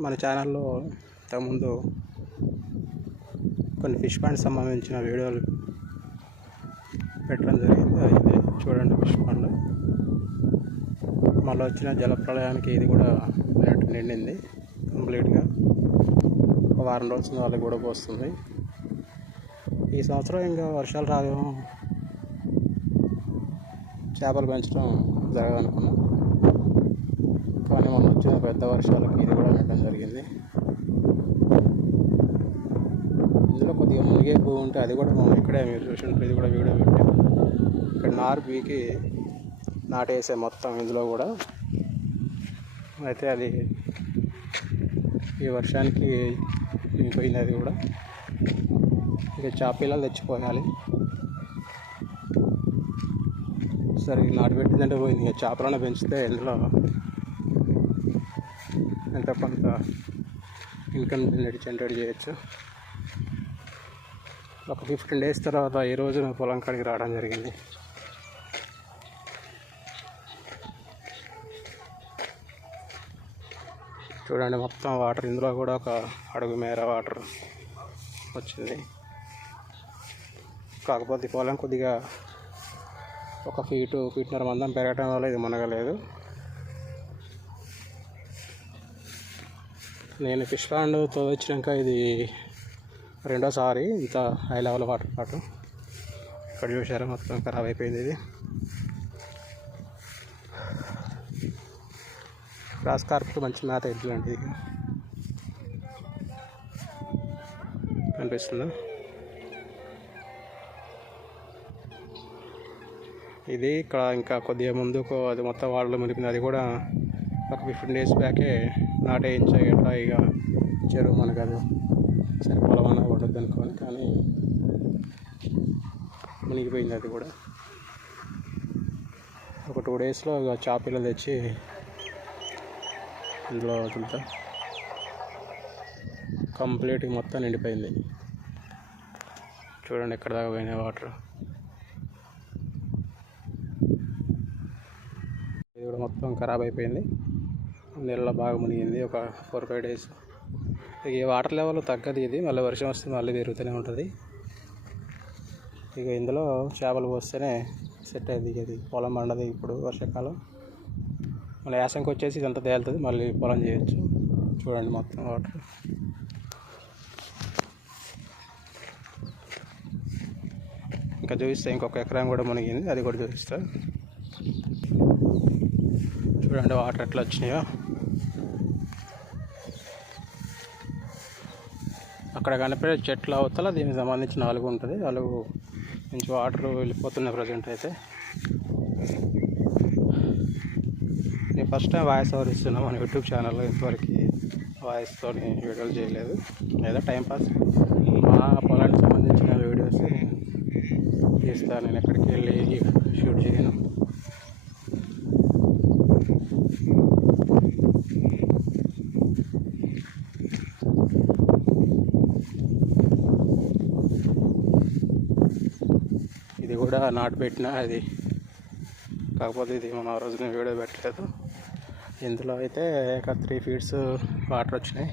మన ఛానల్లో ఇంతకుముందు కొన్ని ఫిష్ పాండ్ సంబంధించిన వీడియోలు పెట్టడం జరిగింది. ఇది చూడండి ఫిష్ పాండ్. మళ్ళీ వచ్చిన జలప్రలయానికి ఇది కూడా నిండి- నిండింది కంప్లీట్గా. ఒక వారం రోజుల వాళ్ళకి కూడా పోస్తుంది ఈ సంవత్సరం ఇంకా వర్షాలు రాదు చేపలు పెంచడం జరగదనుకున్నాం వచ్చిన పెద్ద వర్షాలకు ఇది కూడా వెళ్ళడం జరిగింది. ఇందులో కొద్దిగా మునిగే పువ్వు ఉంటే అది కూడా మనం ఇక్కడే మీరు చూసినట్టు ఇది కూడా వీడియో పెట్టాం. ఇక్కడ నారు పీకి నాటేసే మొత్తం ఇందులో కూడా. అయితే అది ఈ వర్షానికి పోయింది అది కూడా. ఇక చాపీలా తెచ్చిపోయాలి సరే నాటు పెట్టిందంటే పోయింది. ఇంకా చేపలను పెంచితే ఇందులో ఎంత కొంత ఇన్కమ్ జనరేట్ జనరేట్ చేయొచ్చు. ఒక ఫిఫ్టీన్ డేస్ తర్వాత ఈ రోజు నా పొలం కాడికి రావడం జరిగింది. చూడండి మొత్తం వాటర్ ఇందులో కూడా ఒక అడుగు మేర వాటర్ వచ్చింది. కాకపోతే పొలం కొద్దిగా ఒక ఫీటు ఫీట్నర మందం పెరగటం వల్ల ఇది మునగలేదు. నేను ఫిష్ పాండ్ తోవచ్చినాక ఇది రెండోసారి ఇంత హై లెవెల్ వాటర్ పాటు ఇక్కడ చూసారా మొత్తం ఖరాబ్ అయిపోయింది ఇది. క్రాస్ కార్ప్కి మంచి మేత ఇట్లాంటి ఇది. కనిపిస్తుందా? ఇది ఇక్కడ ఇంకా కొద్దిగా ముందుకు అది మొత్తం వాళ్ళు మునిపింది అది కూడా ఒక ఫిఫ్టీన్ డేస్ బ్యాకే నాటేయించా ఎట్లా ఇక చెరువు మనకు అది సరే పొలమన పడద్దు అనుకోని కానీ మునిగిపోయింది అది కూడా. ఒక టూ డేస్లో ఇక చాపీలు తెచ్చి ఇందులో వదులుతా కంప్లీట్ మొత్తం నిండిపోయింది. చూడండి ఎక్కడ దాకా పోయినాయి వాటర్. ఇది కూడా మొత్తం ఖరాబ్ అయిపోయింది. నీళ్ళలో బాగా మునిగింది. ఒక ఫోర్ ఫైవ్ డేస్ ఇక ఈ వాటర్ లెవెల్ తగ్గదు ఇది. మళ్ళీ వర్షం వస్తే మళ్ళీ పెరుగుతూనే ఉంటుంది. ఇక ఇందులో చేపలు పోస్తేనే సెట్ అయింది ఇది. పొలం పండదు ఇప్పుడు వర్షాకాలం. మళ్ళీ యాసంకి వచ్చేసి ఇదంతా తేలుతుంది. మళ్ళీ పొలం చేయొచ్చు. చూడండి మొత్తం వాటర్ ఇంకా చూపిస్తే. ఇంకొక ఎకరం కూడా మునిగింది. అది కూడా చూపిస్తా. చూడండి వాటర్ ఎట్లా వచ్చినాయో. అక్కడ కనిపించే చెట్ల అవతల దీనికి సంబంధించిన నాలుగు ఉంటుంది. నాలుగు నుంచి వాటర్ వెళ్ళిపోతున్నాయి ప్రజెంట్ అయితే. నేను ఫస్ట్ టైం వాయిస్ ఓవర్ ఇస్తున్నా. మన యూట్యూబ్ ఛానల్లో ఇంతవరకు వాయిస్తో వీడియోలు చేయలేదు. ఏదో టైంపాస్ మా పొలానికి సంబంధించిన వీడియోస్ తీస్తాను నేను ఎక్కడికి వెళ్ళి షూట్ చేయను. కూడా నాటు పెట్టిన అది. కాకపోతే ఇది మనం ఆ రోజు నేను వీడియో పెట్టలేదు. ఇందులో అయితే ఒక త్రీ ఫీట్స్ వాటర్ వచ్చినాయి.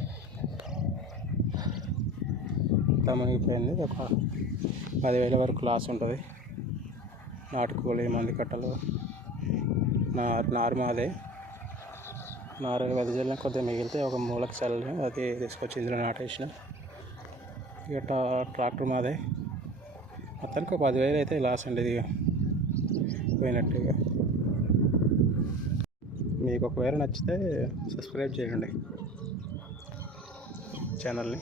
తమగిపోయింది ఒక పదివేల వరకు లాస్ ఉంటుంది. నాటుకోలి మంది కట్టలు. నా నారు మాదే. నారు వెదజల్లిన కొద్దిగా మిగిలితే ఒక మూలక చల్లని అది తీసుకొచ్చి ఇందులో నాటేసిన. ఇక ట్రాక్టర్ మాదే. మొత్తానికి ఒక పదివేలు అయితే లాస్ అండి ఇది. పోయినట్టుగా మీకు ఒకవేళ నచ్చితే సబ్స్క్రైబ్ చేయండి. ఛానల్ని